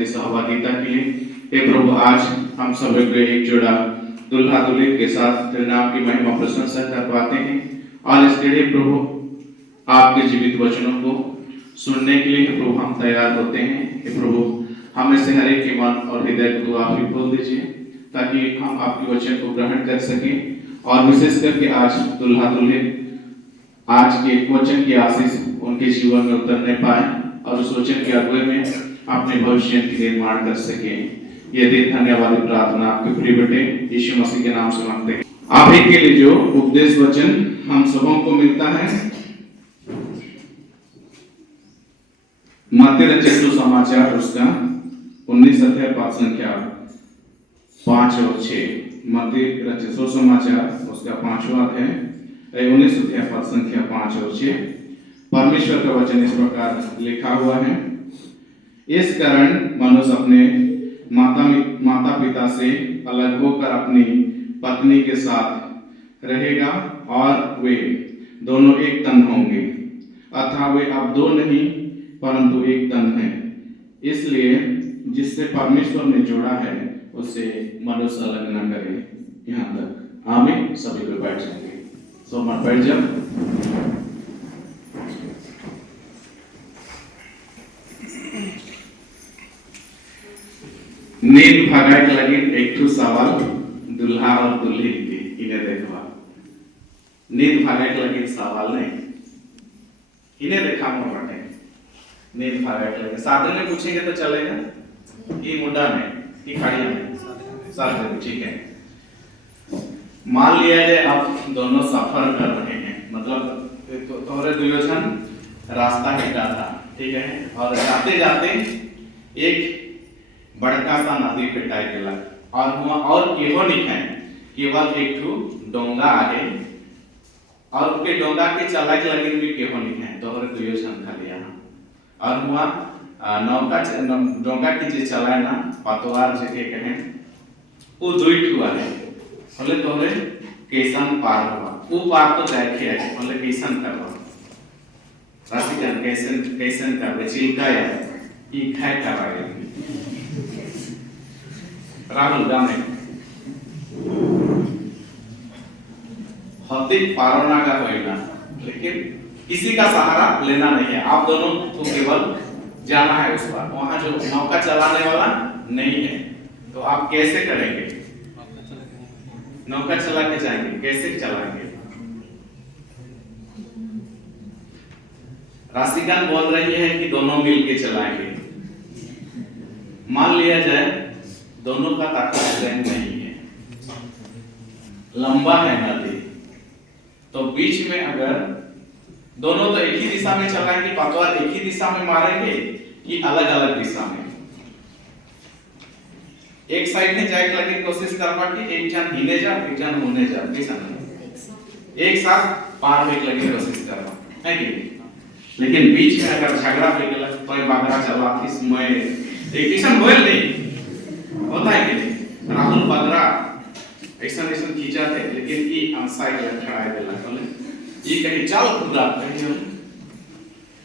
करते सहभागिता के लिए। हे प्रभु, आज हम सभी को एक जोड़ा दुल्हा दुल्हन के साथ तेरे नाम की महिमा प्रशंसा कर पाते हैं और इसके लिए प्रभु आपके जीवित वचनों को सुनने के लिए प्रभु हम तैयार होते हैं। हे प्रभु, हमें से हर एक के मन और हृदय को आप ही खोल दीजिए ताकि हम आपके वचन को ग्रहण कर सकें और विशेष करके आज दुल्हा दुल्हन आज के वचन की आशीष उनके जीवन में उतरने पाए और उस वचन के अगुए में अपने भविष्य के निर्माण कर सके। ये दिन धन्यवाद प्रार्थना आपके प्रिय बेटे यीशु मसीह के नाम से मांगते हैं। आप ही के लिए जो उपदेश वचन हम सबों को मिलता है, मत्ती रचित सुसमाचार उसका 19 अध्याय पद संख्या 5 और 6। मत्ती रचित सुसमाचार उसका 5वां अध्याय 19 अध्याय पद संख्या 5 और 6। परमेश्वर का वचन इस प्रकार लिखा हुआ है, इस कारण मनुष्य अपने माता पिता से अलग होकर अपनी पत्नी के साथ रहेगा और वे दोनों एक तन होंगे। अतः वे अब दो नहीं परंतु एक तन है। इसलिए जिससे परमेश्वर ने जोड़ा है उससे मनुष्य अलग न करे। यहाँ तक आमीन। सभी को बैठ जाएंगे। सो मत बैठ जाओ। नींद भगाए के लगे एक ठो सवाल दुल्हा और दुल्हन के इन्हें देखवा। नींद भगाए के लगे सवाल नहीं, इन्हें देखा मोर बाटे। नींद भगाए के लगे साधन में पूछेंगे तो चलेगा, ये मुंडा में ये खाड़ी में साथ में ठीक है। मान लिया जाए आप दोनों सफर कर रहे हैं, मतलब तोहरे दुयोजन रास्ता निकला था, ठीक है, और जाते जाते एक बड़का सा नदी पे टाई गेला और हुआ और केहो नहीं है, केवल एक ठो डोंगा है और उसके डोंगा के चलाए लगे भी केहो नहीं है, तोहरे दुयोजन खाली यहाँ और हुआ नौका डोंगा की जे चलाए ना पतवार जे कहें वो दुई ठुआ है। बोले तोहरे कैसन पार हुआ, वो पार तो देखे है, बोले कैसन करवा राशिकन कैसन कैसन कर चिल्का है ई खाए करवाए राहुल गाने होते पारोना का होएगा, लेकिन किसी का सहारा लेना नहीं है। आप दोनों को केवल जाना है उस पार, वहां जो नौका चलाने वाला नहीं है, तो आप कैसे करेंगे? नौका चला के जाएंगे, कैसे चलाएंगे? राशिकान बोल रही है कि दोनों मिलके चलाएंगे। मान लिया जाए दोनों का ताकत नहीं है, लंबा है नदी, तो बीच में अगर दोनों तो एक ही दिशा में चलाएंगे, पतवार एक ही दिशा में मारेंगे कि अलग अलग दिशा में? एक साइड में जाए लगे कोशिश करवा कि एक जन हिने जा एक जन होने जा, एक साथ पार होने लगे कोशिश करवा है कि? लेकिन बीच में अगर झगड़ा हो गया तो बागरा चला इस मैं एक किसान बोल नहीं होता है कि नहीं? राहुल बगरा ऐसा ऐसा खींचा थे, लेकिन ये अनसाइड खड़ा है बेला बोले ये कहीं चल पूरा कहीं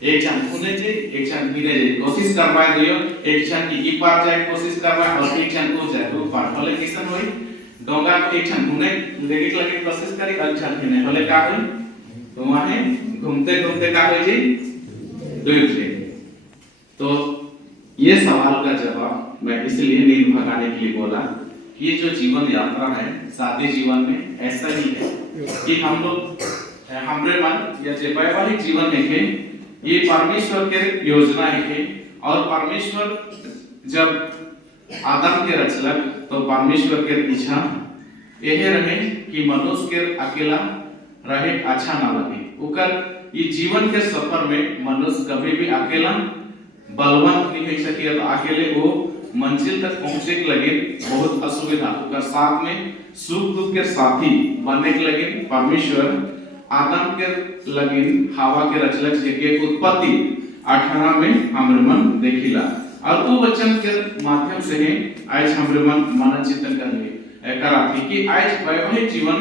एक जन खुने जे एक जन गिरे जे कोशिश करवाए दियो, एक जन की पार जाए कोशिश करवाए और एक जन को जाए वो पार बोले किसान होई डोंगा को एक जन घूमने लेके लगे कोशिश करी और जन गिने बोले का होई तो वहां घूमते घूमते का होई जी डूब गए। तो ये सवाल का जवाब मैं इसलिए नींद भगाने के लिए बोला कि ये जो जीवन यात्रा है शादी जीवन में ऐसा ही है कि हम लोग हमरे मन या जो वैवाहिक जीवन है ये परमेश्वर के योजना है और परमेश्वर जब आदम के रचलक तो परमेश्वर के इच्छा यह रहे कि मनुष्य के अकेला रहे अच्छा ना लगे। उकर ये जीवन के सफर में मनुष्य कभी भी अकेला बलवंत नहीं हो सके, तो अकेले वो मंजिल तक पहुंचने के लगे बहुत असुविधा होकर साथ में सुख दुख के साथी बनने के लगे परमेश्वर आदम के लगे हवा के रचलक के उत्पत्ति 18 में हमरे मन देखिला और वो वचन के माध्यम से आज हमरे मन चिंतन कर लिए करा थी कि आज वैवाहिक जीवन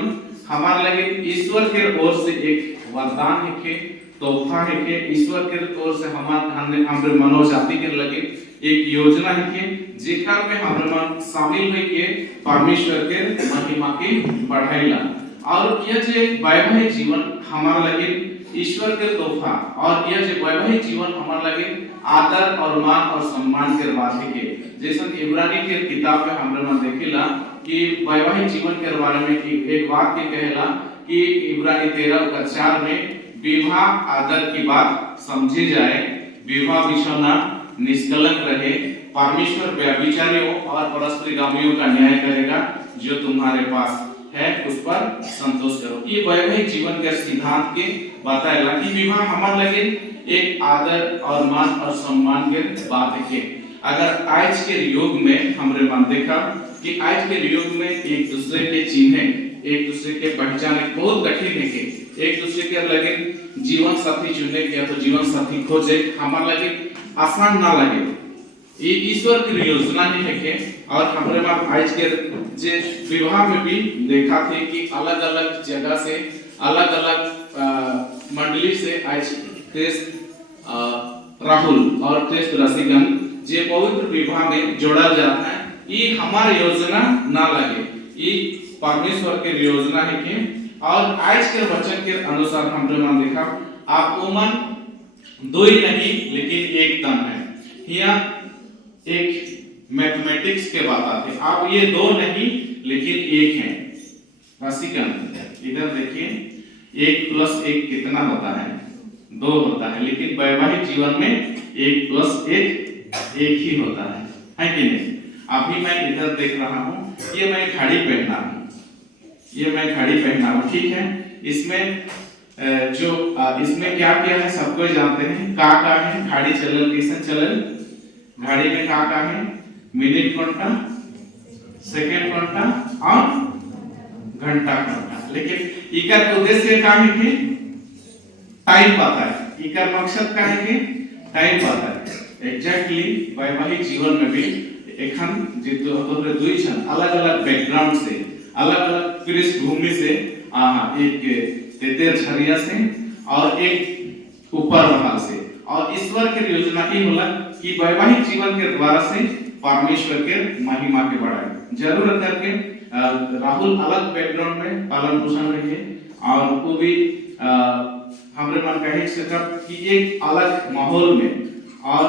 हमारे लगे ईश्वर के ओर से एक वरदान है, तोहफा है कि ईश्वर के ओर से हमरे मनोजाति के लगे एक योजना है के जेकर में हमरा शामिल है के परमेश्वर के महिमा के बढ़ाइला। और यह जे वैवाहिक जीवन हमारा लगे ईश्वर के तोहफा, और यह जो वैवाहिक जीवन हमारा लगे आदर और मान और सम्मान के बात है के जैसे इब्रानी के किताब में हमरा मन देखेला कि वैवाहिक जीवन के बारे में एक बात के कहेला कि इब्रानी 13:4 में विवाह आदर की बात समझी जाए, विवाह बिछौना निष्कलंक रहे, परमेश्वर व्यभिचारियों और परस्त्रीगामियों का न्याय करेगा, जो तुम्हारे पास है उस पर संतोष करो। ये वैवाहिक जीवन के सिद्धांत के बताएगा कि विवाह हमारे लगे एक आदर और मान और सम्मान के बात है। अगर आज के युग में हमरे मन देखा कि आज के युग में एक दूसरे के चिन्ह, एक दूसरे के पहचान बहुत कठिन है के एक दूसरे के लगे जीवन साथी चुनने के तो जीवन साथी खोजे हमारे लगे आसान ना लगे। ये ईश्वर की योजना ही है के और हमरे मन आज के जे विवाह में भी देखा थे कि अलग अलग जगह से अलग अलग मंडली से आज राहुल और रसिकन जे पवित्र विवाह में जोड़ा जाता है। ये हमारी योजना ना लगे, ये परमेश्वर की योजना है कि और आज के वचन के अनुसार हमरे मन देखा आप उमन दो ही नहीं लेकिन एक तन है। यहाँ एक मैथमेटिक्स के बात आते आप ये दो नहीं लेकिन एक है। रसिकन इधर देखिए 1 + 1 कितना होता है? 2 होता है, लेकिन वैवाहिक जीवन में 1 + 1 एक ही होता है कि नहीं? अभी मैं इधर देख रहा हूँ, ये मैं घड़ी पहना हूँ, ये मैं घड़ी पहना हूँ, ठीक है। इसमें जो इसमें क्या क्या है सबको जानते हैं। का है घड़ी चलल कैसे चलल, घड़ी में का है मिनट घंटा, सेकंड घंटा और घंटा घंटा। लेकिन इकर उद्देश्य का है कि टाइम पता है, इकर मकसद का है कि टाइम पता है। एग्जैक्टली वैवाहिक जीवन में भी एखन जितो तोरे दुई छन अलग अलग बैकग्राउंड से अलग अलग पृष्ठभूमि से एक तेतेर झरिया से और एक ऊपर महल से। और ईश्वर के योजना की होला कि वैवाहिक जीवन के द्वारा से परमेश्वर के महिमा के बढ़ाए। जरूर करके राहुल अलग बैकग्राउंड में पालन पोषण रहे और वो भी हमरे मन कहे सकब कि एक अलग माहौल में और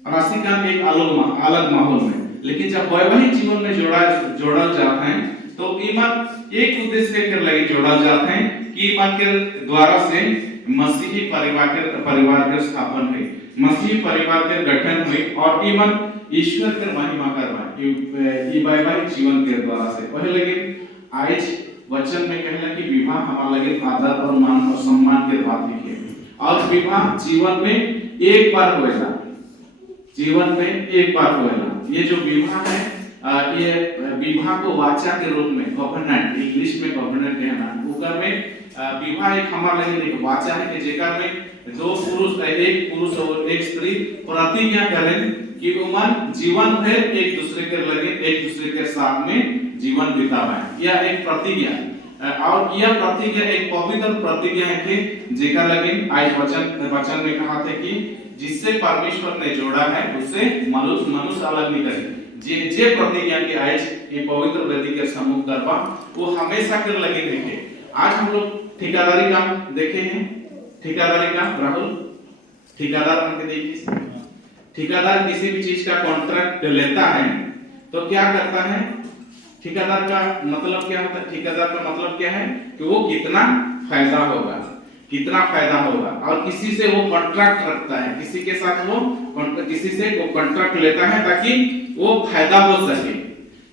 राशिकांत एक अलग माहौल में। लेकिन जब वैवाहिक जीवन में जोड़ा जाता है तो ईमान एक उद्देश्य के लगे जोड़ा जाता है कि ईमान के द्वारा से मसीही परिवार के स्थापन हुई, मसीही परिवार के गठन हुई और ईमान ईश्वर के महिमा करवाए ये वैवाहिक जीवन के द्वारा से। पहले लेकिन आज वचन में कहला कि विवाह हमारा लगे आदर और मान और सम्मान के बात लिखे और विवाह जीवन में एक बार होएगा, जीवन में एक बार होएगा। ये जो विवाह है ये विवाह को वाचा के रूप में कॉवेनेंट, इंग्लिश में कॉवेनेंट कहना, उगर में विवाह एक हमारा लगे एक वाचा है कि जेकर में दो पुरुष एक पुरुष और एक स्त्री प्रतिज्ञा करें कि उमन जीवन भर एक दूसरे के लगे एक दूसरे के साथ में जीवन बितावें। यह एक प्रतिज्ञा और यह प्रतिज्ञा एक पवित्र प्रतिज्ञा है कि जेकर लगे आज वचन में कहा थे कि जिससे परमेश्वर ने जोड़ा है उससे मनुष्य अलग नहीं करे। जे प्रतिज्ञा के आज ये पवित्र वेदी के सम्मुख करवा वो हमेशा कर लगे देखे। आज हम लोग ठेकेदारी काम देखे हैं, ठेकेदारी काम राहुल ठेकेदार बन के देखिए, ठेकेदार किसी भी चीज का कॉन्ट्रैक्ट लेता है तो क्या करता है? ठेकेदार का मतलब क्या होता है? ठेकेदार का मतलब क्या है कि वो कितना फायदा होगा, कितना फायदा होगा और किसी से वो कॉन्ट्रैक्ट रखता है, किसी के साथ वो किसी से वो कॉन्ट्रैक्ट लेता है ताकि वो फायदा हो सके।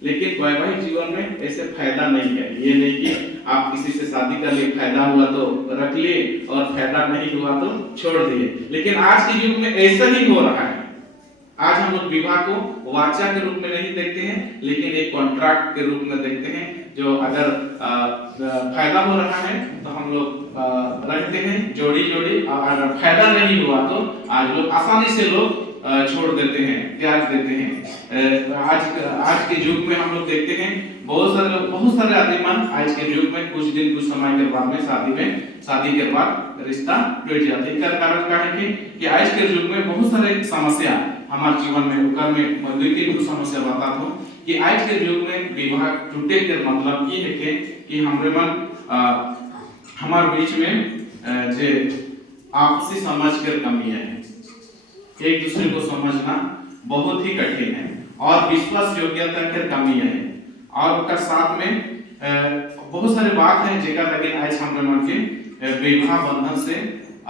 लेकिन वैवाहिक जीवन में ऐसे फायदा नहीं है। ये नहीं कि आप किसी से शादी कर लिए, फायदा हुआ तो रख लिए और फायदा नहीं हुआ तो छोड़ दिए। लेकिन आज के युग में ऐसा ही हो रहा है। आज हम लोग विवाह को वाचा के रूप में नहीं देखते हैं लेकिन एक कॉन्ट्रैक्ट के रूप में देखते हैं। जो अगर फायदा हो रहा है तो हम लोग रखते हैं जोड़ी और अगर फायदा नहीं हुआ तो आज लोग आसानी से लोग छोड़ देते हैं, त्याग देते हैं। आज के युग में हम लोग देखते हैं बहुत सारे आदमी आज के युग में कुछ समय के बाद में शादी के बाद रिश्ता टूट जाते हैं। इसका कारण क्या है कि आज के युग में बहुत सारे समस्या हमारे जीवन में ओकर में दुई तीन गो समस्या बतात हो कि आज के युग में विवाह टूटे के मतलब ये है कि हमरे मन हमारे बीच में जे आपसी समझ के कमी है, एक दूसरे को समझना बहुत ही कठिन है और विश्वास योग्यता के कमी है और उसका साथ में बहुत सारे बात है जेकर लेकिन आज हमरे मन के विवाह बंधन से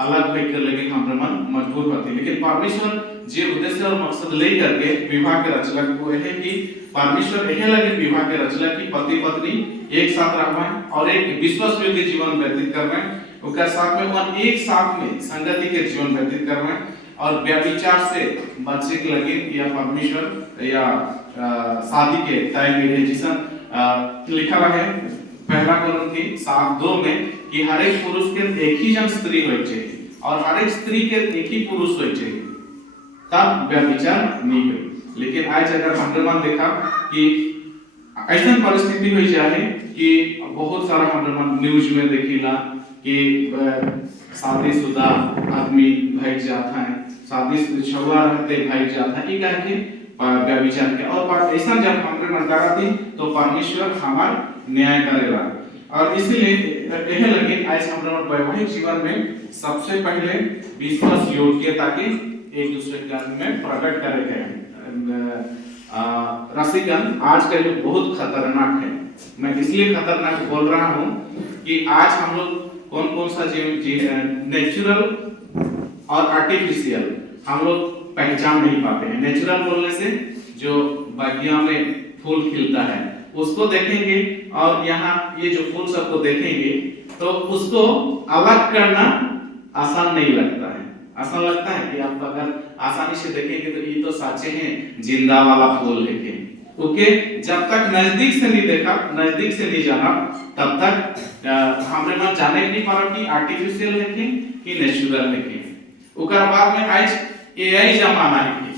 अलग होकर लेकिन हमरे मन मजबूर होते, लेकिन परमेश्वर जे उद्देश्य और मकसद ले करके विवाह के रचना वो है कि परमेश्वर यह लगे विवाह के रचना की पति पत्नी एक साथ रहवाएं और एक विश्वास योग्य जीवन व्यतीत करवाएं, उसके साथ में वो एक साथ में संगति के जीवन व्यतीत करवाएं और व्यभिचार से बच्चे के लगे या परमेश्वर या शादी के तय में जिसन लिखा हुआ है पहला कोरिन्थी 7:2 में कि हर एक पुरुष के एक ही जन स्त्री होय चाहिए और हर एक स्त्री के एक ही पुरुष होय चाहिए तब व्यभिचार नहीं हुई। लेकिन आज अगर हमरे मन देखा कि ऐसा परिस्थिति हुई जाए कि बहुत सारा हमरे मन न्यूज में देखिला कि शादीशुदा आदमी भाग जाता है, शादी छुआ रहते भाग जाता है, ये कह के व्यभिचार के और ऐसा जब हमरे मन कराती तो परमेश्वर हमार न्याय करेगा और इसीलिए यह लगे आज हमारे वैवाहिक जीवन में सबसे पहले विश्वास योग्यता के एक दूसरे के में प्रकट करेंगे। रसिकन आज का युग बहुत खतरनाक है, मैं इसलिए खतरनाक बोल रहा हूँ कि आज हम लोग कौन कौन सा नेचुरल और आर्टिफिशियल हम लोग पहचान नहीं पाते हैं। नेचुरल बोलने से जो बागिया में फूल खिलता है उसको देखेंगे और यहाँ ये जो फूल सबको देखेंगे तो उसको अलग करना आसान नहीं लगता है। आसान लगता है कि आप अगर आसानी से देखेंगे तो ये तो सच्चे हैं जिंदा वाला फूल है ओके, जब तक नजदीक से नहीं देखा नजदीक से नहीं जाना तब तक हमरे मन जाने नहीं पारा कि आर्टिफिशियल है कि नेचुरल है कि ओकर बाद में आज एआई जमाना है कि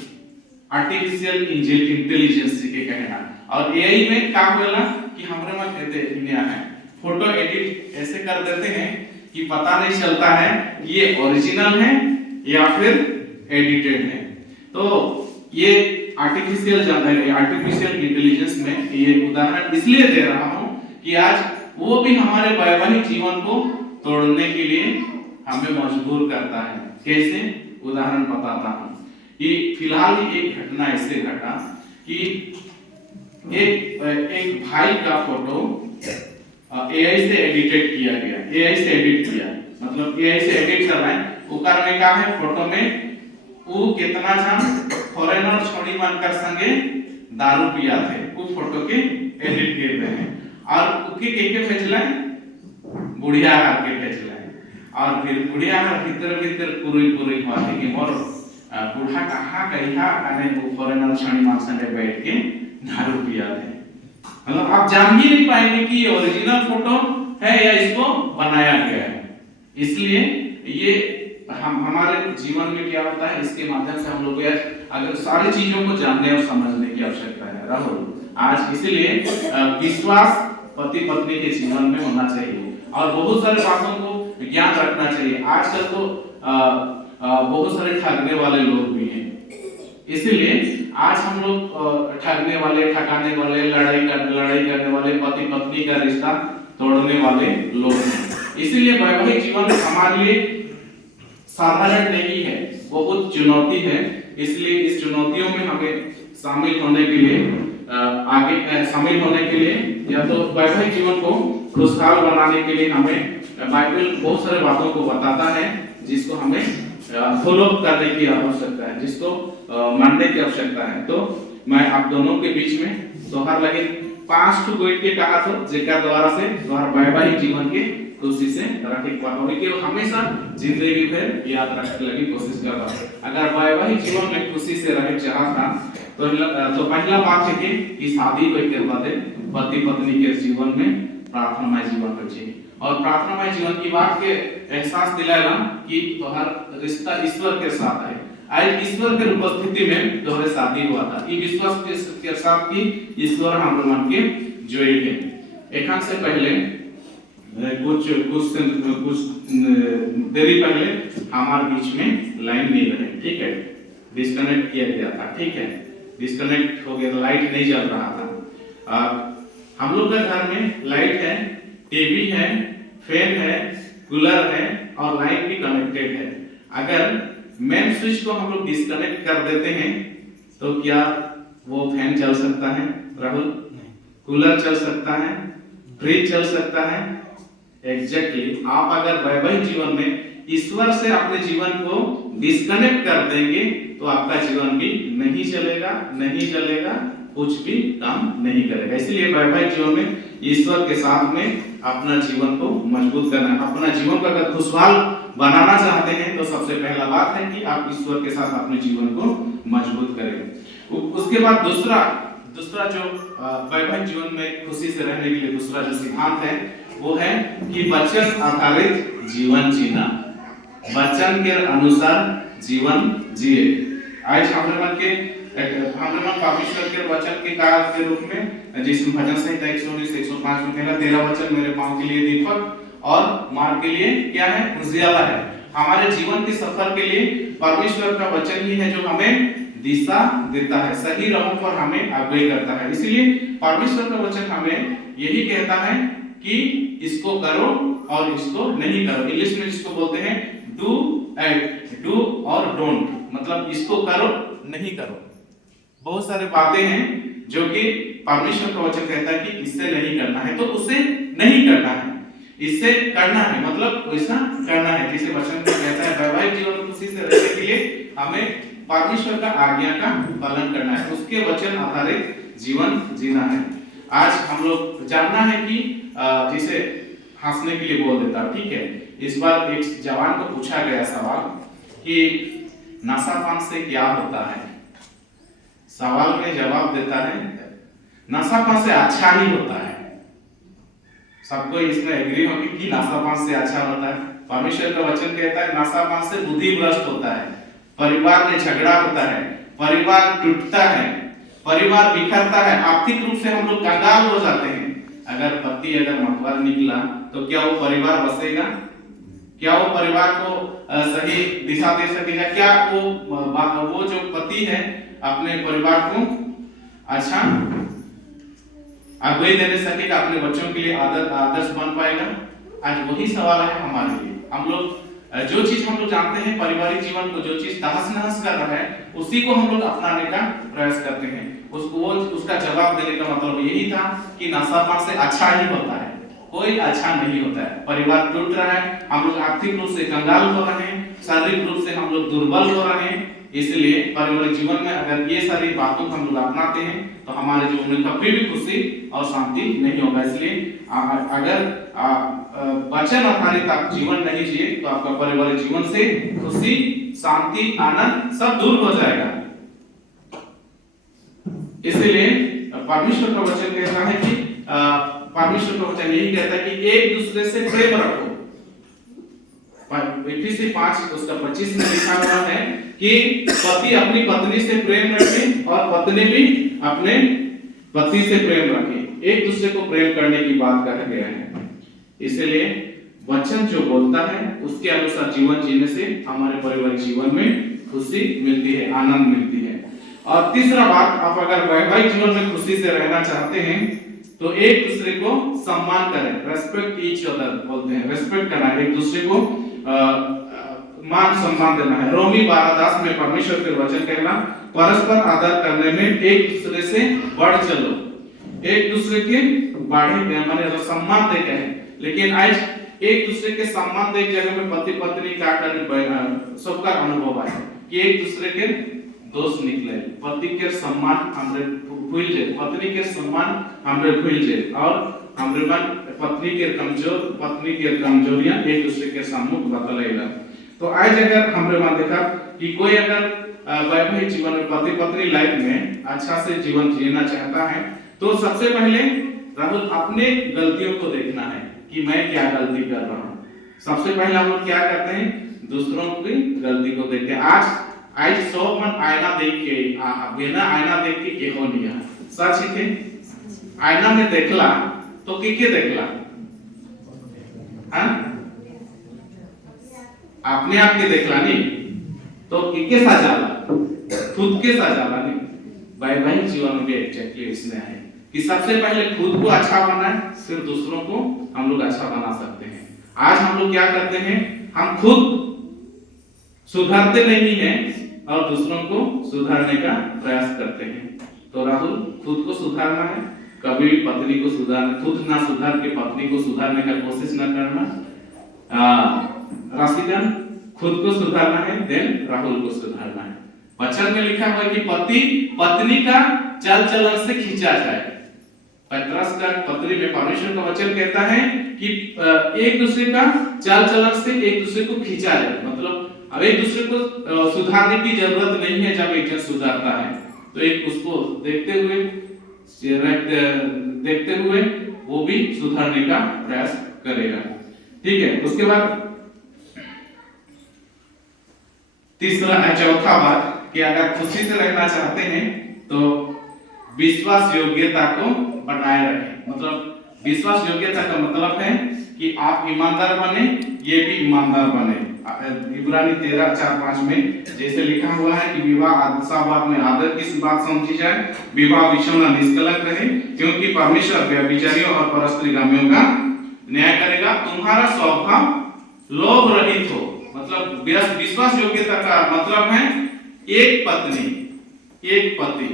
आर्टिफिशियल इंटेलिजेंस के कहना और एआई में क्या होगा कि हमरे मन कहते हैं फोटो एडिट ऐसे कर देते हैं कि पता नहीं चलता है ये ओरिजिनल है या फिर एडिटेड है। तो ये आर्टिफिशियल इंटेलिजेंस में ये उदाहरण इसलिए दे रहा हूं कि आज वो भी हमारे वैवाहिक जीवन को तोड़ने के लिए हमें मजबूर करता है। कैसे उदाहरण बताता हूं कि फिलहाल ही एक घटना ऐसे घटा कि एक भाई का फोटो एआई से एडिटेड किया गया, एआई से एडिट किया मतलब एआई से एडिट कर रहा है ऊपर में क्या है फोटो में वो कितना जन फॉरेनर छोड़ी बनकर संगे दारू पिया थे वो फोटो के एडिट कर रहे हैं और उके के भेजला बुढ़िया के भेजला और फिर बुढ़िया भीतर पूरी हुआ है कि मोर बूढ़ा कहां कहिया अने वो फॉरेनर छोड़ी मान संगे बैठ के दारू पिया थे। मतलब आप जान ही नहीं पाएंगे कि ये ओरिजिनल फोटो है या इसको बनाया गया है। इसलिए ये हमारे जीवन में क्या होता है इसके माध्यम से हम लोग अगर सारी चीजों को जानने और समझने की आवश्यकता है राहुल आज, इसलिए विश्वास पति पत्नी के जीवन में होना चाहिए और बहुत सारे बातों को ज्ञान रखना चाहिए। आजकल तो बहुत सारे ठगने वाले लोग भी हैं, इसीलिए आज हम लोग ठगने वाले ठकाने वाले लड़ाई करने वाले पति पत्नी का रिश्ता तोड़ने वाले लोग हैं। इसीलिए वैवाहिक जीवन हमारे लिए साधारण नहीं है, बहुत चुनौती है। इसलिए इस चुनौतियों में हमें शामिल होने के लिए या तो वैवाहिक जीवन को खुशहाल बनाने के लिए हमें बाइबल बहुत सारे बातों को बताता है जिसको हमें फॉलो करने की आवश्यकता है, जिसको मानने की आवश्यकता है। तो मैं आप दोनों के बीच में दोहर लगे 5 पॉइंट के कहा तो जेकर द्वारा से द्वारा वैवाहिक जीवन के खुशी से रखे पाओगे कि हमेशा जिंदगी भर याद रखने लगी कोशिश करता। अगर वैवाहिक जीवन में खुशी से रहे चाहता तो पहला बात है कि शादी होय के बाद पति पत्नी के जीवन में प्रार्थनामय जीवन रखे और प्रार्थनामय जीवन की बात के एहसास दिलाएगा कि तोहर रिश्ता ईश्वर के साथ है। आज ईश्वर के उपस्थिति में तोहरे शादी हुआ था, ये विश्वास के साथ कि ईश्वर हमारे मन के जोड़ी है। एकांत से पहले कुछ देरी पहले हमारे बीच में लाइन नहीं रहे, ठीक है। डिस्कनेक्ट किया गया था, ठीक है, डिस्कनेक्ट हो गया, लाइट नहीं जल रहा था। हम लोग के घर में लाइट है, टीवी है, फैन है, कूलर है और लाइट भी कनेक्टेड है। अगर मेन स्विच को हम लोग डिस्कनेक्ट कर देते हैं तो क्या वो फैन चल सकता है राहुल? कूलर चल सकता है, फ्रिज चल सकता है? एग्जैक्टली आप अगर वैवाहिक जीवन में ईश्वर से अपने जीवन को डिस्कनेक्ट कर देंगे तो आपका जीवन भी नहीं चलेगा, नहीं चलेगा, कुछ भी काम नहीं करेगा। इसलिए वैवाहिक जीवन में ईश्वर के साथ में अपना जीवन को मजबूत करना है। अपना जीवन को अगर खुशहाल बनाना चाहते हैं तो सबसे पहला बात है कि आप ईश्वर के साथ अपने जीवन को मजबूत करें। उसके बाद दूसरा जो वैवाहिक जीवन में खुशी से रहने के लिए दूसरा जो सिद्धांत है वो है कि वचन आधारित जीवन जीना, वचन के अनुसार जीवन जिए। आज हमरे मन परमेश्वर के वचन के कार्य के रूप में जिसमें भजन संहिता 119 105 में कहला, तेरा वचन मेरे पांव के लिए दीपक और मार्ग के लिए क्या है? उजियाला है। हमारे जीवन के सफर के लिए परमेश्वर का वचन ही है जो हमें दिशा देता है, सही राह पर हमें अगुवाई करता है। इसलिए परमेश्वर का वचन हमें यही कहता है कि इसको करो और इसको नहीं करो। इंग्लिश में इसको बोलते हैं डू और डोंट, मतलब इसको करो नहीं करो। बहुत सारे बातें हैं जो कि परमेश्वर का वचन कहता है कि इससे नहीं करना है तो उसे नहीं करना है, इससे करना है मतलब वैसा करना है। जिसे वचन कहता है वैवाहिक जीवन में खुशी से रहने के लिए हमें परमेश्वर का आज्ञा का पालन करना है, उसके वचन आधारित जीवन जीना है। आज हम लोग जानना है कि जिसे हंसने के लिए बोल देता, ठीक है। इस बार एक जवान को पूछा गया सवाल कि नशापान से क्या होता है। सवाल में जवाब देता है नशापान से अच्छा ही होता है। सबको इसमें एग्री होगी कि नशापान से अच्छा होता है। परमेश्वर का वचन कहता है नशापान से बुद्धि भ्रष्ट होता है, परिवार में झगड़ा होता है, परिवार टूटता है, परिवार बिखरता है, आर्थिक रूप से हम लोग कंगाल हो जाते हैं। अगर पति अगर मतवार निकला तो क्या वो परिवार बसेगा? क्या वो परिवार को सही दिशा दे सकेगा? क्या वो जो पति है अपने परिवार को अच्छा अगुवाई देने सकेगा, अपने बच्चों के लिए आदर्श बन पाएगा? आज वही सवाल है हमारे लिए। हम लोग जो चीज हम लोग जानते हैं पारिवारिक जीवन को, जो चीज तहस नहस कर रहा है उसी को हम लोग अपनाने का प्रयास करते हैं। उसका जवाब देने का मतलब यही था कि नशापान से अच्छा ही होता है, कोई अच्छा नहीं होता है। परिवार टूट रहा है, हम लोग आर्थिक रूप से कंगाल हो रहे हैं, शारीरिक रूप से हम लोग दुर्बल हो रहे हैं। इसलिए पारिवारिक जीवन में अगर ये सारी बातों को हम लोग अपनाते हैं तो हमारे जीवन में कभी भी खुशी और शांति नहीं होगा। इसलिए अगर वचन आधारित आप जीवन नहीं जिए तो आपका पारिवारिक जीवन से खुशी, शांति, आनंद सब दूर हो जाएगा। इसलिए परमेश्वर का वचन कहता है कि परमेश्वर का वचन यही कहता है कि एक दूसरे से प्रेम रखो। इफिसी 5 उसका 25 में लिखा हुआ है कि पति अपनी पत्नी से प्रेम रखे और पत्नी भी अपने पति से प्रेम रखे। एक दूसरे को प्रेम करने की बात कहा गया है। इसलिए वचन जो बोलता है उसके अनुसार जीवन जीने से हमारे पारिवारिक जीवन में खुशी मिलती है, आनंद मिलती है। और तीसरा बात, आप अगर वैवाहिक जीवन में खुशी से रहना चाहते हैं तो एक दूसरे को सम्मान करें, रेस्पेक्ट ईच अदर बोलते हैं, रेस्पेक्ट करना, एक दूसरे को मान सम्मान देना है। रोमी 12:10 में परमेश्वर के वचन कहना, परस्पर आदर करने में एक दूसरे से बढ़ चलो, एक दूसरे के बढ़े माने सम्मान देते हैं। लेकिन आज एक दूसरे के सम्मान दे जगह में पति पत्नी का कर सबका अनुभव है कि एक दूसरे के दोस्त निकले, पति के सम्मान हमरे भूल जाए, पत्नी के सम्मान हमरे भूल जाए और हमरे मन पत्नी के कमजोरियां एक दूसरे के सम्मुख बतलाएगा। तो आज अगर हमरे मन देखा कि कोई अगर वैवाहिक जीवन में पति पत्नी लाइफ में अच्छा से जीवन जीना चाहता है तो सबसे पहले राहुल अपने गलतियों को देखना है कि मैं क्या गलती कर रहा हूँ। सबसे पहले हम लोग क्या करते हैं, दूसरों की गलती को देखते हैं। आज 100 मन आईना देख के बिना आईना देख के केहो नहीं है, सच है। आईना में देखला तो के देखला, हाँ अपने आप के देखला नहीं तो के साथ जाला खुद के साथ ज्यादा नहीं, वैवाहिक जीवन में भी एग्जैक्टली इसमें है कि सबसे पहले खुद को अच्छा बनाए, फिर दूसरों को हम लोग अच्छा बना सकते हैं। आज हम लोग क्या करते हैं, हम खुद सुधरते नहीं हैं और दूसरों को सुधारने का प्रयास करते हैं। तो राहुल, खुद को सुधारना है, कभी पत्नी को सुधारना, खुद ना सुधार के पत्नी को सुधारने का कोशिश न करना। राशिगण, खुद को सुधारना है, देन राहुल को सुधारना है। वचन में लिखा हुआ है कि पति पत्नी का चाल चलन से खींचा जाए। पत्रस का पत्री में परमेश्वर का वचन कहता है कि एक दूसरे का चाल चलन से एक दूसरे को खींचा जाए, मतलब अब एक दूसरे को सुधारने की जरूरत नहीं है। जब एक जन सुधारता है तो एक उसको देखते हुए वो भी सुधारने का प्रयास करेगा। ठीक है, उसके बाद चौथा बात कि अगर खुशी से रहना चाहते हैं तो विश्वास योग्यता को बनाए रखें। मतलब विश्वास योग्यता का मतलब है कि आप ईमानदार बने, ये भी ईमानदार बने। इब्रानी 13:4-5 में जैसे लिखा हुआ है कि विवाह शाबाद में आदर की बात समझी जाए, विवाह विषम निष्कलंक रहे, क्योंकि परमेश्वर व्यभिचारियों और परस्त्रीगामियों का न्याय करेगा। तुम्हारा स्वभाव लोभ रहित हो। मतलब विश्वास योग्यता का मतलब है एक पत्नी एक पति,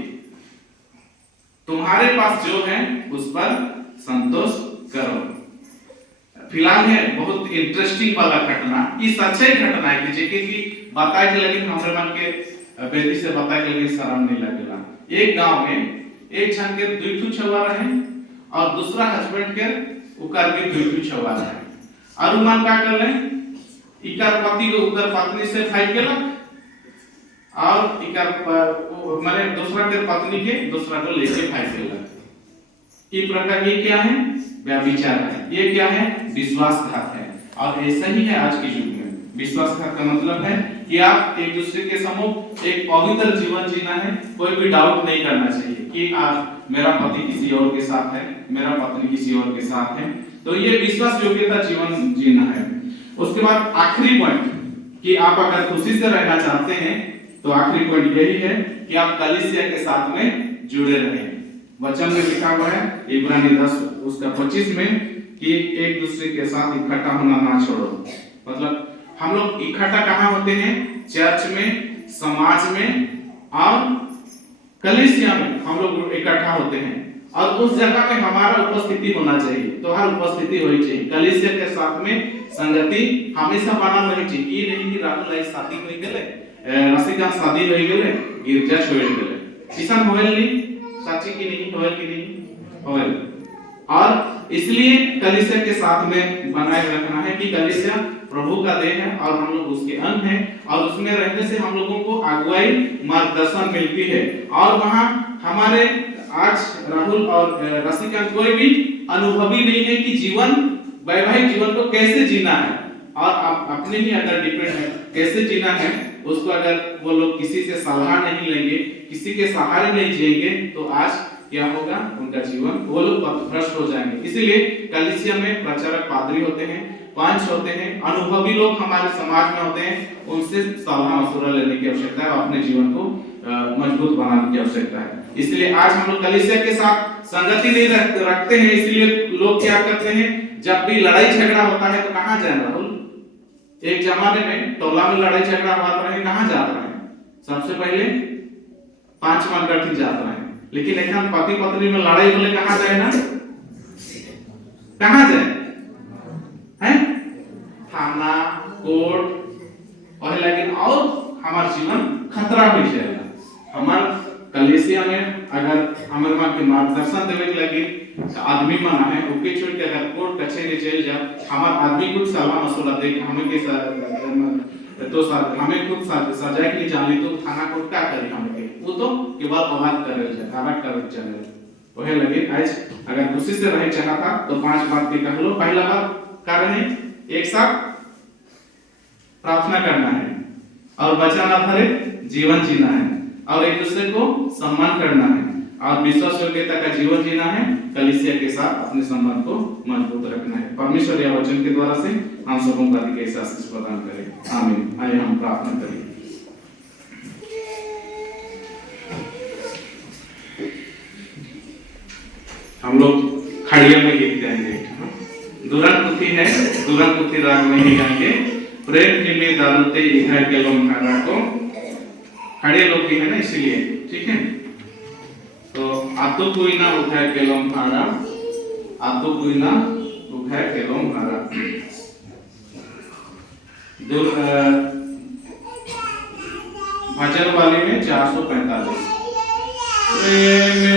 तुम्हारे पास जो है उस पर संतोष करो। फिलहाल है बहुत इंटरेस्टिंग वाला घटना, ये सच्ची घटना है कि बताए के लेकिन हमरे मन के बेटी से बताए के लेकिन शर्म नहीं लगेला। एक गांव में एक जन के दुईठू छुआ रहे और दूसरा हस्बैंड के उकर के दुईठू छुआ रहे और मन का करले, इकर पति को उकर पत्नी से फाइट केला और इकर माने दूसरा के पत्नी के दूसरा को लेके फाइट केला। इस प्रकार ये क्या है, व्यभिचार है। ये क्या है, विश्वासघात है। और ऐसा ही है आज के युग में। विश्वासघात का मतलब है कि आप एक दूसरे के सम्मुख एक पवित्र जीवन जीना है, कोई भी डाउट नहीं करना चाहिए कि आप मेरा पति किसी और के साथ है, मेरा पत्नी किसी और के साथ है। तो ये विश्वास योग्यता जीवन जीना है। उसके बाद आखिरी पॉइंट कि आप अगर खुशी से रहना चाहते हैं तो आखिरी पॉइंट यही है कि आप कलीसिया के साथ में जुड़े रहें। वचन में लिखा हुआ है इब्रानी 10:25 में कि एक दूसरे के साथ इकट्ठा होना ना छोड़ो। मतलब हम लोग इकट्ठा कहाँ होते हैं, चर्च में, समाज में और कलीसिया में हम लोग इकट्ठा होते हैं और उस जगह में हमारा उपस्थिति होना चाहिए। तो हर उपस्थिति होनी चाहिए। कलीसिया के साथ में संगति हमेशा बना रहनी चाहिए। ये नहीं कि राहुल लाई शादी हो गेले, रसिका शादी हो गेले, गिरजा छोड़ गेले, किसान होल नहीं, सच्ची की नहीं होल की नहीं होल। और इसलिए कलीसिया के साथ में बनाए रखना है कि कलीसिया प्रभु का देह है और हम लोग उसके अंग हैं और उसमें रहने से हम लोगों को अगुवाई मार्गदर्शन मिलती है। और वहां हमारे आज राहुल और रसिका कोई भी अनुभवी नहीं है कि जीवन, वैवाहिक जीवन को कैसे जीना है और अपने ही अगर डिपेंड है कैसे जीना है। उसको अगर वो लोग किसी से सलाह नहीं लेंगे, किसी के सहारे नहीं जिएंगे तो आज क्या होगा, उनका जीवन वो लोग पथभ्रष्ट हो जाएंगे। इसीलिए कलीसिया में प्रचारक पादरी होते हैं, पंच होते हैं, अनुभवी लोग हमारे समाज में होते हैं, उनसे सलाह मशवरा लेने की आवश्यकता है और अपने जीवन को मजबूत बनाने की आवश्यकता है। इसलिए आज हम लोग कलीसिया के साथ संगति नहीं रखते हैं। इसलिए लोग क्या करते हैं, जब भी लड़ाई झगड़ा होता है तो कहां जाए राहुल, एक जमाने में टोला में लड़ाई झगड़ा हुआ तो कहां जाता है, सबसे पहले 5 मन गठित जाता है। लेकिन एक पति पत्नी में लड़ाई होले कहां जाए ना, कहां जाए हैं, थाना कोर्ट और लेकिन और हमारा जीवन खतरा हो जाएगा। हमार कलीसिया में अगर हमारे मां के मार्गदर्शन देवे के लगे आदमी मना है ओके छोड़ के अगर कोर्ट कचहरी चल जा, हमार आदमी कुछ सलाह मशवरा दे हमें के तो हमें खुद सजा के जाने तो थाना कोर्ट का करे हमें के, वो तो केवल अवाद करे जाए, अवाद करे चले वही लगे। आज अगर खुशी से रहे चाहता तो 5 बात के कह लो। पहला बात क्या रहे, एक साथ प्रार्थना करना है और बचा ना भरे जीवन जीना है और एक दूसरे को सम्मान करना है और विश्वास योग्यता का जीवन जीना है। कलीसिया के साथ अपने संबंध को मजबूत रखना है। परमेश्वर यह वचन के द्वारा से हम सबों का अधिक आशीष प्रदान करे। आमीन। आइए हम प्रार्थना करें। हम लोग खड़िया में गीत गाएंगे। दुरंपुथी है, दुरंपुथी राग में ही गाएंगे। प्रेम के लिए दारुते इधर के लोमहारा को, खड़े लोग भी है ना इसलिए, ठीक है। तो आतो कोई ना उधर के लोमहारा, आतो कोई ना उधर के लोमहारा। भजन वाले में 445। प्रेम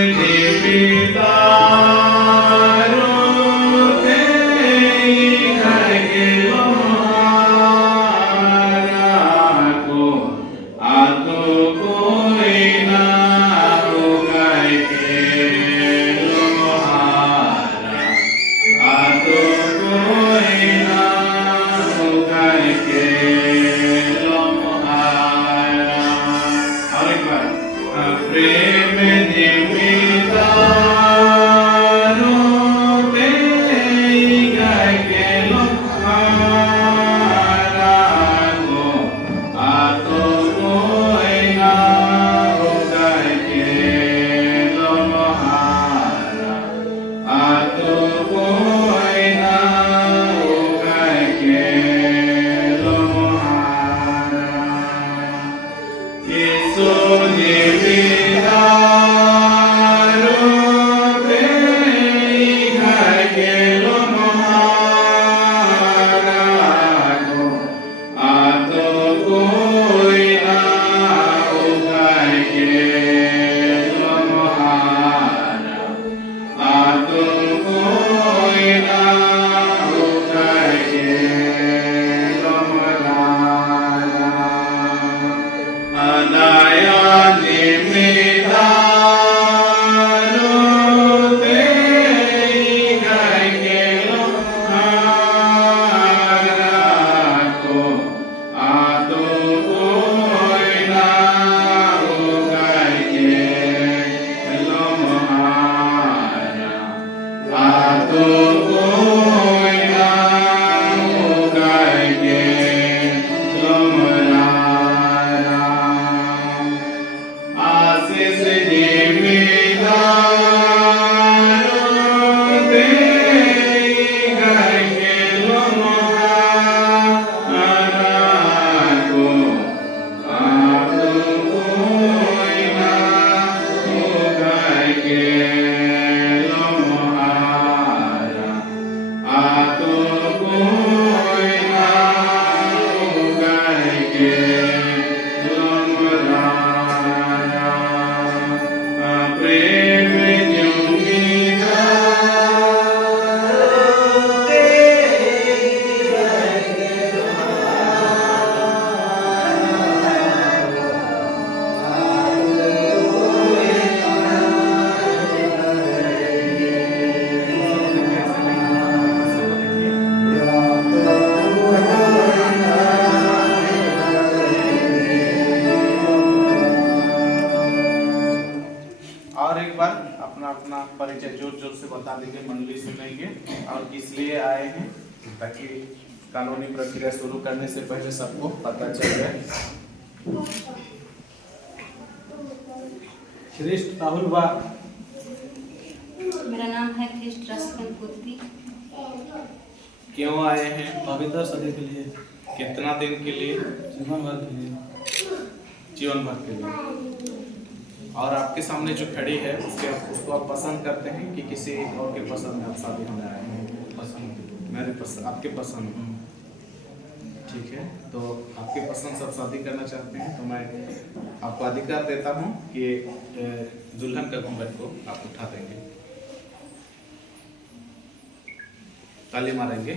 परिचय जोर जोर से बता देंगे, मंडली सुनेंगे और किस लिए आए हैं, ताकि कानूनी प्रक्रिया शुरू करने से पहले सबको पता चल जाए। श्रेष्ठ राहुल बा। मेरा नाम है ख्रिस्ट रसिकन पुत्री। क्यों आए हैं? पवित्र सदी के लिए। कितना दिन के लिए? जीवन भर के लिए। जीवन भर के लिए। और आपके सामने जो खड़ी है उसको आप पसंद करते हैं कि किसी और के पसंद में आप शादी होने आए हैं? पसंद। मेरे पसंद, आपके पसंद। ठीक है, तो आपके पसंद सब शादी करना चाहते हैं, तो मैं आपको अधिकार देता हूं कि दुल्हन का घूंघट को आप उठा देंगे। ताली मारेंगे।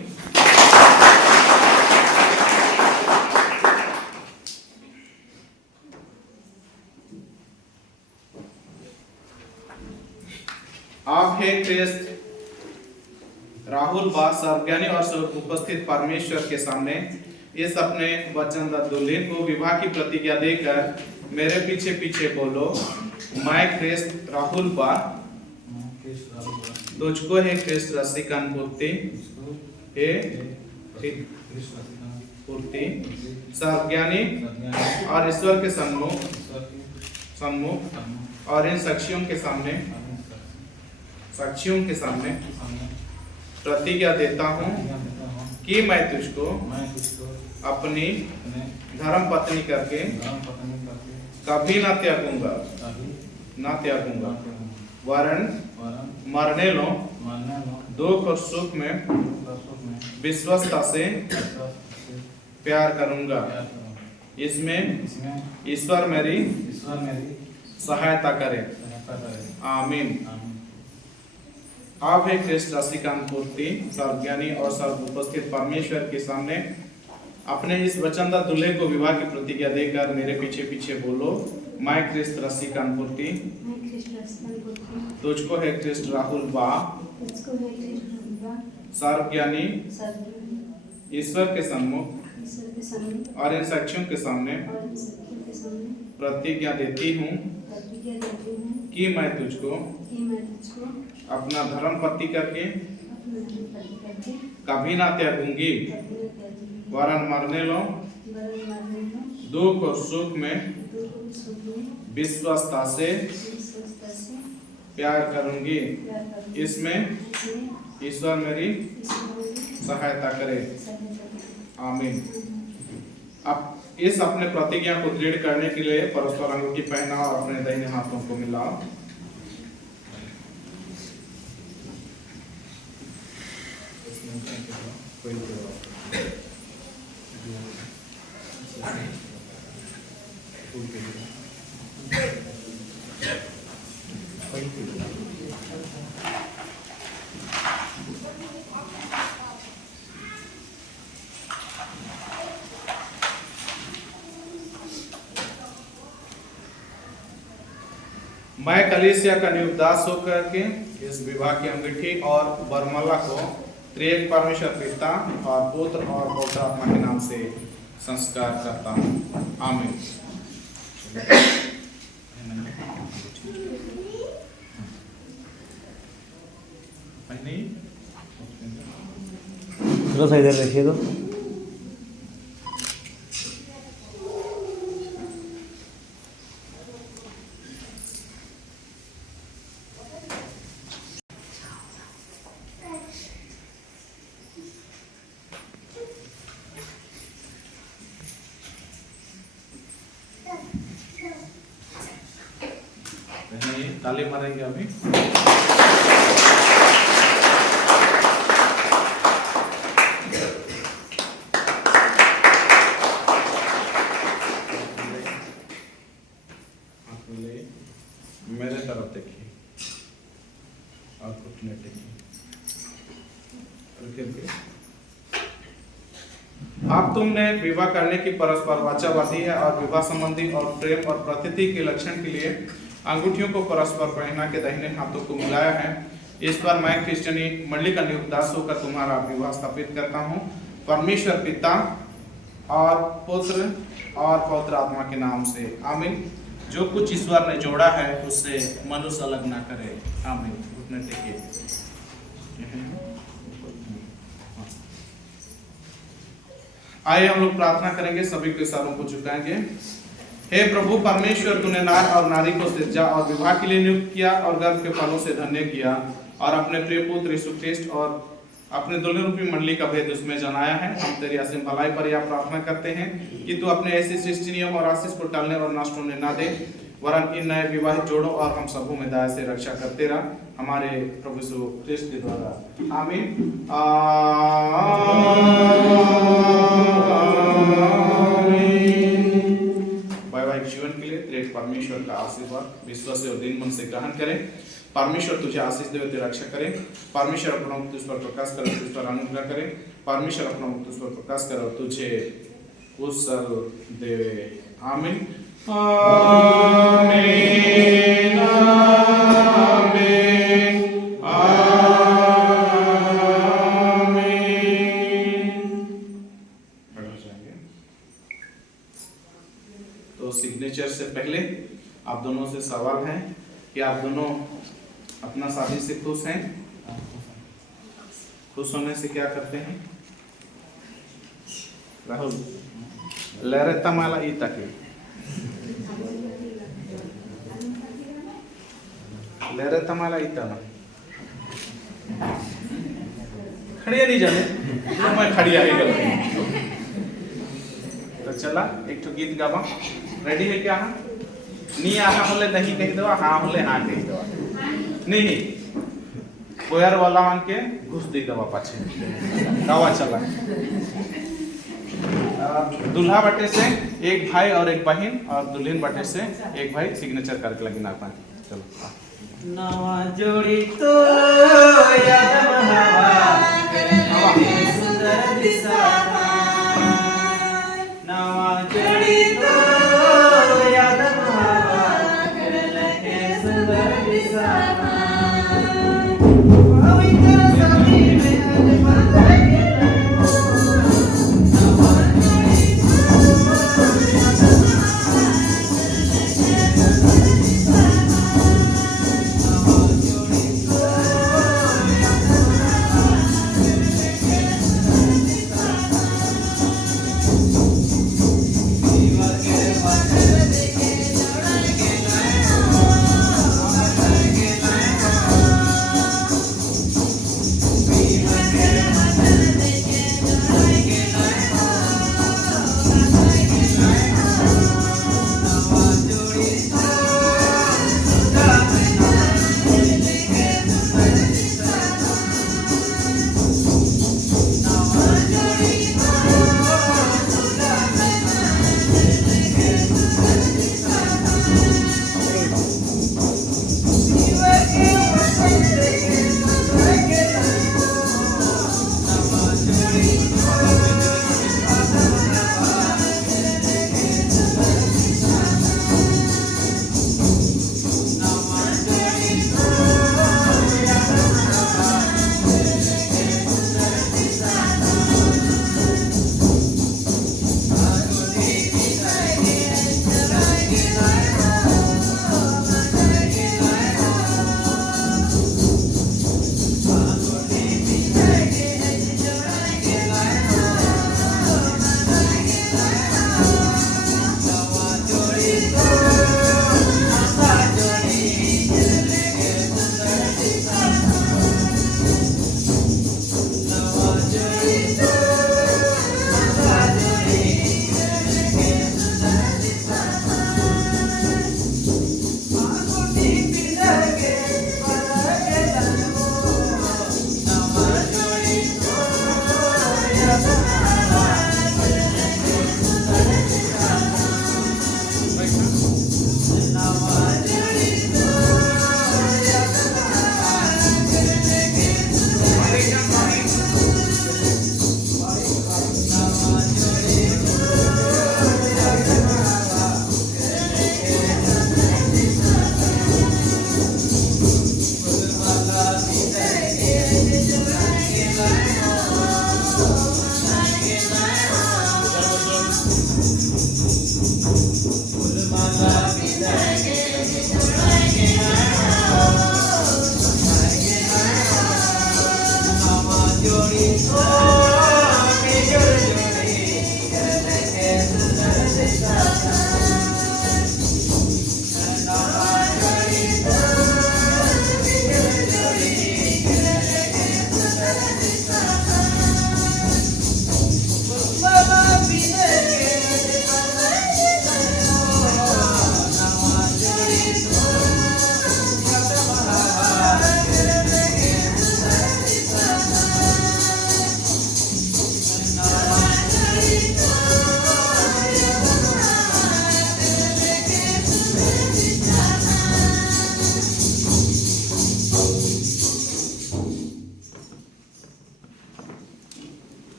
आप है ख्रिस्त राहुल बा सर्वज्ञानी और उपस्थित परमेश्वर के सामने इस अपने वचन दुल्हन को विवाह की प्रतिज्ञा देकर मेरे पीछे पीछे बोलो। मैं ख्रिस्त राहुल बा तुझको है ख्रिस्त रसिकन पूर्ति हे पूर्ति सर्वज्ञानी और ईश्वर के सम्मुख और इन साक्षियों के सामने साक्षियों के सामने सामने प्रतिज्ञा देता हूँ प्रतिज्ञा देता हूँ कि मैं तुझको मैं तुझको अपनी अपने धर्म पत्नी करके धर्म पत्नी करके कभी न त्यागूंगा कभी न त्यागूंगा न करूँगा वरन वरन मरने लो मानने लो दुख और सुख में सुख में विश्वस्ता से विश्वास से प्यार करूंगा। प्यार करूँगा। इसमें इसमें ईश्वर मेरी ईश्वर मेरी सहायता करे। सहायता करे। आमीन। आमीन। आप है कृष्ण रसिकांत पूर्ति सर्वज्ञानी और सर्व उपस्थित परमेश्वर के सामने अपने इस वचनदार दूल्हे को विवाह की प्रतिज्ञा देकर मेरे पीछे पीछे बोलो। मैं कृष्ण रसिकांत पूर्ति मैं कृष्ण रसिकांत पूर्ति तुझको है कृष्ण राहुल बा तुझको है कृष्ण विवाह सर्वज्ञानी सर्वज्ञानी ईश्वर के सम्मुख ईश्वर के सामने और इन साक्षियों के सामने और इन सखियों के सामने प्रतिज्ञा देती हूँ प्रतिज्ञा देती हूँ कि मैं तुझको कि मैं तुझको अपना धर्म पति करके अपना धर्म पति करके कभी ना त्यागूंगी कभी न त्यागूंगी वरन मरने लो वरन मरने लो दुख और सुख में दुख और सुख में विश्वस्ता से विश्वस्ता से प्यार करूंगी। प्यार करूंगी। इसमें इसमें ईश्वर मेरी ईश्वर मेरी सहायता करे। सहायता करे। आमीन। अब इस अपने प्रतिज्ञा को दृढ़ करने के लिए परस्पर अंगूठी पहना और अपने दाहिने हाथों को मिलाओ। मैं कलीसिया का नियुक्तदास होकर के इस विवाह की अंगूठी और बरमाला को त्रिएक परमेश्वर पिता और पुत्र और पवित्र आत्मा के नाम से संस्कार करता हूँ। आमीन। थोड़ा सा इधर रखिए तो ताली मारेंगे अभी। मेरे तरफ देखिए और घुटने टेकिए। अब तुमने विवाह करने की परस्पर वाचा बांधी है और विवाह संबंधी और प्रेम और प्रतिथि के लक्षण के लिए अंगूठियों को परस्पर पहना के दाहिने हाथों को मिलाया है। इस पर मैं क्रिश्चियनी मंडली का नियुक्तदास होकर तुम्हारा विवाह स्थापित करता हूँ परमेश्वर पिता और पुत्र और पवित्र आत्मा के नाम से। आमीन। जो कुछ ईश्वर ने जोड़ा है उससे मनुष्य अलग ना करे। आमीन। घुटने टेकिए। आइए हम लोग प्रार्थना करेंगे, सभी के सरों को झुकाएंगे। हे प्रभु परमेश्वर, तूने नार और नारी को सृजा और विवाह के लिए नियुक्त किया और गर्भ के फलों से धन्य किया और अपने प्रिय पुत्र यीशु ख्रिस्ट और अपने दुल्हन रूपी मंडली का भेद उसमें जनाया है। हम तेरी असीम भलाई पर यह प्रार्थना करते हैं कि तू अपने ऐसे सृष्टि नियम और आशीष को टालने और नष्ट होने ना दे, वरन इन नए विवाहित जोड़ों और हम सबों में दया से रक्षा करते रह हमारे प्रभु यीशु ख्रिस्ट के द्वारा। आमीन। वैवाहिक जीवन के लिए तेरे परमेश्वर का आशीर्वाद विश्वास और दिन मन से ग्रहण करें। परमेश्वर तुझे आशीष दे, तेरी रक्षा करे। परमेश्वर अपना मुख तुझ पर प्रकाश करे, तुझ पर अनुग्रह करे। परमेश्वर अपना मुख तुझ पर प्रकाश करे और तुझे कुशल देवे। आमीन। आमीन। आमीन। आमीन। तो सिग्नेचर से पहले आप दोनों से सवाल है कि आप दोनों अपना शादी से खुश हैं? खुश होने से क्या करते हैं? राहुल लहरता माला ई तक लहरता माला ई तना खड़िया नहीं जाने तो मैं खड़िया ही गल तो चला एक ठो गीत गावा रेडी है क्या हाँ नी आहा होले नहीं कही दवा हाँ होले हाँ कही दवा नहीं कोयर वाला मान के घुस दे दवा पाछे गावा चला दूल्हा बटे से एक भाई और एक बहन और दुल्हन बटे से एक भाई सिग्नेचर करके लगी ना पाए चलो नवा जोड़ी तो याद महावा सुंदर दिशा नवा जोड़ी तो याद महावा सुंदर दिशा पवित्र सभी में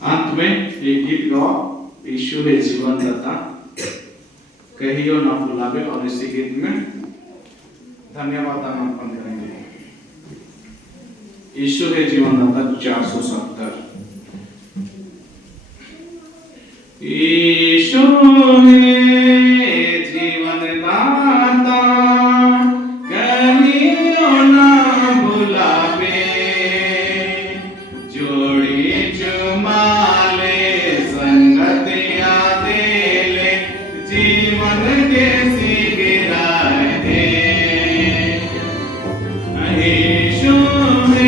अंत में एक गीत गाओ यीशु है जीवन दाता कहियो ना भुलावे और इसी गीत में धन्यवाद अर्पण करेंगे यीशु है जीवन दाता 470 यीशु है जीवन दाता कहियो ना भुलावे जोड़ी चुमाले संगतिया देले जीवन के सिगराए दे यीशु है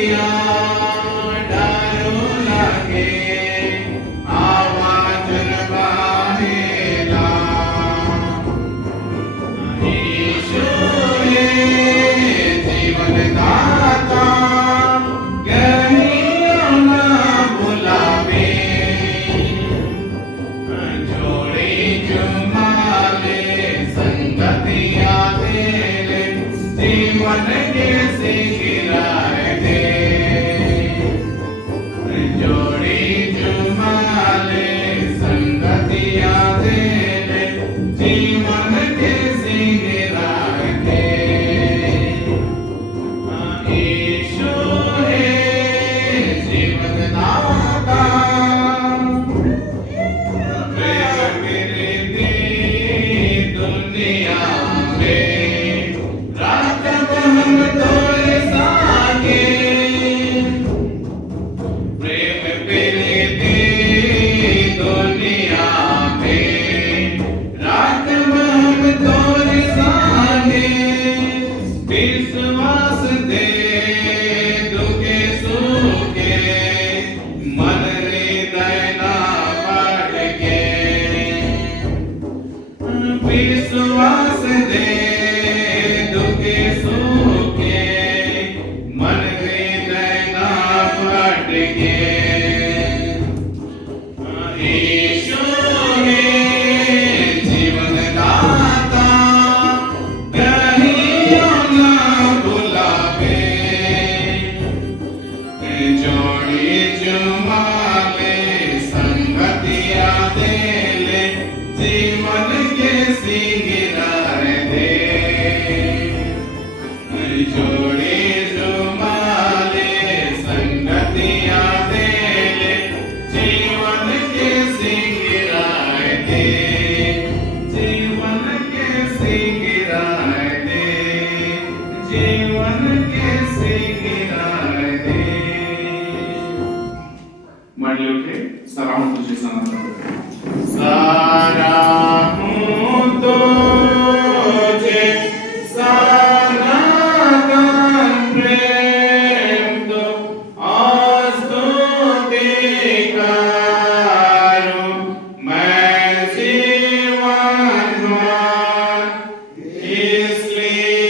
दिया डारो लागे आवाज बाहेला यीशु है जीवन दाता कहियो ना भुलावे जोड़ी जुमाले संगतिया तेरे जीवन के सिंगार दे जोड़ी जुमाले संगतिया तेरे जीवन के सिंगार दे यीशु है जीवन दाता दुनिया में रात हम तोरे सागे प्रेम प्रीति दुनिया में रात हम तोरे सागे विश्वास दे दुखे सुखे मन हृदय ना बढ़ के विश्वास दे दुखे सुखे मन हृदय ना फट के यीशु है जीवन दाता कहियो ना भुलावे जोड़ी जुमाले संगतिया देले जीवन के सिंगार दे जोड़ी जुमाले संगतिया देले जीवन के सिंगार दे जीवन के सिंगार दे जीवन के सिंगार दे मंडली उठे सारा हूँ तुझे सना सारा हूँ तुझे सनातन प्रेम तो स्तुति करूं मैं जीवन भर इसलिए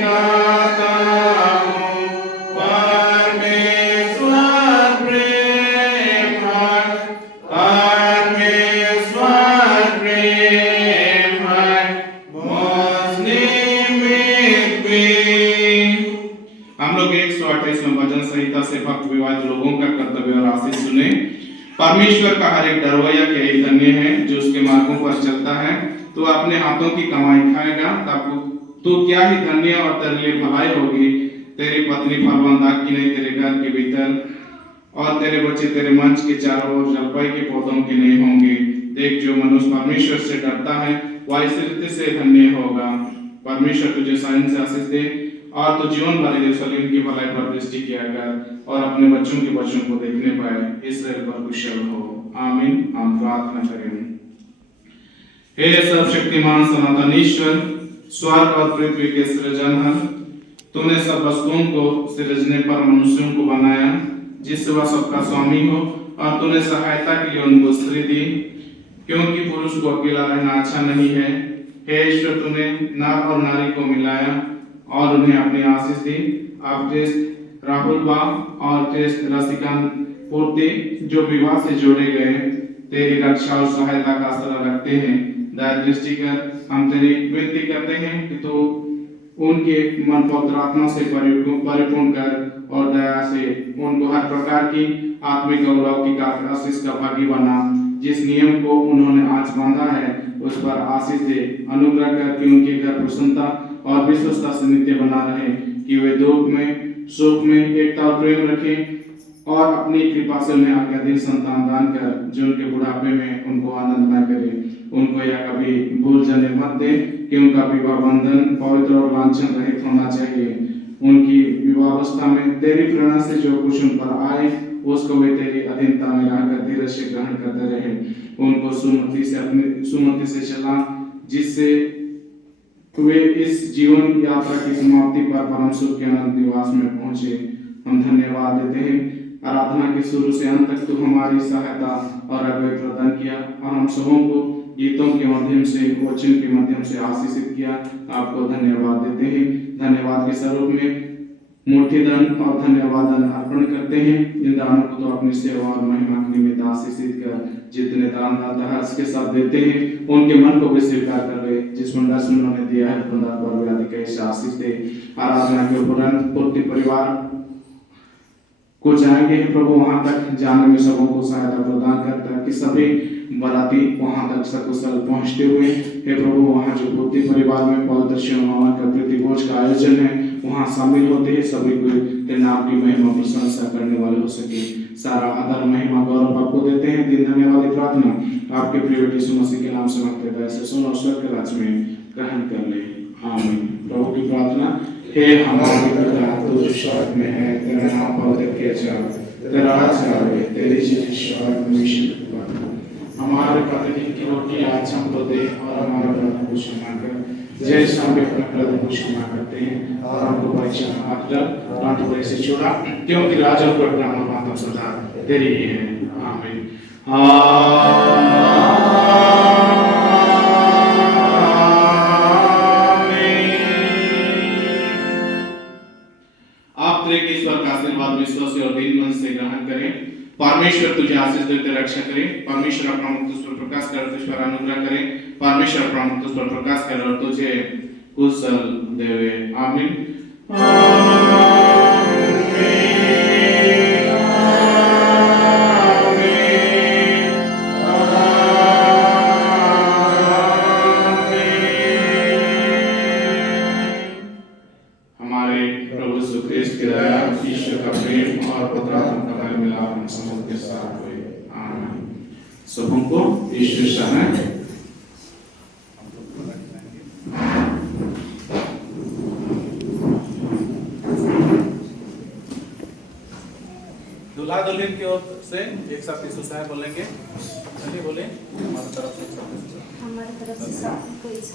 गाता हूँ परमेश्वर प्रेम है परमेश्वर प्रेम है मुझ निमित्त भी। हम लोग 128वें भजन संहिता से भक्त विवाद लोगों का कर्तव्य और आशीष सुने। परमेश्वर का हर एक डरवैया के यही धन्य है जो उसके मार्गों पर चलता है। तो अपने हाथों की कमाई खाएगा तब तो क्या ही धन्य और तेरे लिए भलाई होगी। तेरी पत्नी फलवंत आग की नहीं तेरे घर के भीतर और तेरे बच्चे तेरे मंच के चारों ओर जलपाई के पौधों के नहीं होंगे। देख जो मनुष्य परमेश्वर से डरता है वह इस रीति से धन्य होगा। परमेश्वर तुझे साइन से आशीष दे और तू जीवन भर यरूशलेम की भलाई पर दृष्टि किया कर और अपने बच्चों के बच्चों को देखने पाए इसराइल पर कुशल हो। आमीन। हम प्रार्थना करें। हे सर्वशक्तिमान सनातन ईश्वर स्वर्ग और पृथ्वी के सृजनहार तूने सब वस्तुओं को सृजने पर मनुष्यों को बनाया जिससे वह सबका स्वामी हो और तूने सहायता के लिए उनको स्त्री दी क्योंकि पुरुष को अकेला रहना अच्छा नहीं है। हे ईश्वर तूने नर और नारी को मिलाया और उन्हें अपनी आशीष दी। आप टेस्ट राहुल बा और टेस्ट रसिकान पूर्ति जो विवाह से जोड़े गए तेरी रक्षा और सहायता का आसरा रखते हैं। दया दृष्टि कर हम तेरी विनती करते हैं कि तू उनके मन पवित्र आत्मा से परिपूर्ण कर और दया से उनको हर प्रकार की आत्मिक और लौकिक आशीष का भागी बना। जिस नियम को उन्होंने आज बांधा है उस पर आशीष दे। अनुग्रह कर कि उनके घर प्रसन्नता और विश्वस्ता से नित्य बना रहे कि वे दुख में सुख में एकता और प्रेम रखें और अपनी कृपा से उन्हें आज्ञाधीन संतान दान कर जो उनके बुढ़ापे में उनको आनंद न करे। उनको यह कभी भूल जाने मत दे कि उनका विवाह बंधन पवित्र और लांछन रहित होना चाहिए। उनकी विवाहावस्था में तेरी प्रेरणा से जो कुछ उन पर आए उसको वे तेरी अधीनता में रहकर धीरज से ग्रहण करते रहे। उनको सुमति से चला जिससे वे इस जीवन यात्रा की समाप्ति पर परम सुख के अनंत निवास में पहुंचे। हम धन्यवाद देते हैं। आराधना के शुरू से अंत तक तू हमारी सहायता और अगुवाई प्रदान किया और हम सबों को गीतों के माध्यम से, वचन के माध्यम से आशीषित किया। आपको धन्यवाद देते हैं। धन्यवाद के स्वरूप में मोटे दान और धन्यवाद दान अर्पण करते हैं। इन दानों को तो अपनी सेवा और महिमा के निमित्त आशीषित कर जितने दान दाता हर्ष के साथ देते हैं उनके मन को भी स्वीकार कर ले। जिस मंडल से उन्होंने दिया है खुदा पर आदि कैसे आशीष दे। आराधना के उपरांत पूर्ति परिवार को जाएंगे प्रभु, वहां तक जाने में सबों को सहायता प्रदान करता कि सभी बराती वहां तक सकुशल पहुंचते हुए हे प्रभु, वहां जो पूर्ति परिवार में पवित्र शिवमावन का प्रतिभोज का आयोजन है वहां शामिल होते हैं सभी को तेरे नाम की महिमा प्रशंसा करने वाले हो सके। सारा आदर महिमा गौरव आपको देते हैं। दिन धन्यवाद प्रार्थना आपके प्रिय बेटे यीशु मसीह के नाम से मांगते हैं, ऐसे सुनो स्वर्ग के राज्य में ग्रहण कर ले। आमीन। प्रभु की प्रार्थना। हे हमारे पिता तू जो स्वर्ग में है, तेरा नाम पवित्र किया जाए, तेरा राज्य आए, तेरी इच्छा स्वर्ग में निश्चित हो। हमारे प्रतिदिन की रोटी आज हमको दे और हमारा अपराध को क्षमा कर जैसे हम भी अपने अपराध को क्षमा करते हैं और हमको परीक्षा में मत कर परंतु से छुड़ा, क्योंकि राजा और प्रभु और माता सदा तेरी ही है। आमीन। आप त्रिएक ईश्वर का आशीर्वाद विश्वास और दीन मन से ग्रहण करें। परमेश्वर तुझे आशीष देते रक्षा करे। परमेश्वर अपना मुख तुझ पर प्रकाश करे, तुझ पर अनुग्रह करे। परमेश्वर अपना मुख तुझ पर प्रकाश करे और तुझे कुशल देवे। आमीन। हमारे प्रभु यीशु ख्रिस्त की दया, ईश्वर का प्रेम और पवित्र आत्मा का मिलाप हम सब के साथ होए। आमीन। सबों को ईश्वर शरण। दूल्हा दुल्हन की ओर से एक साथ यीशु साहब बोलेंगे। चलिए बोले हमारी तरफ से हमारी तरफ से सबको यीशु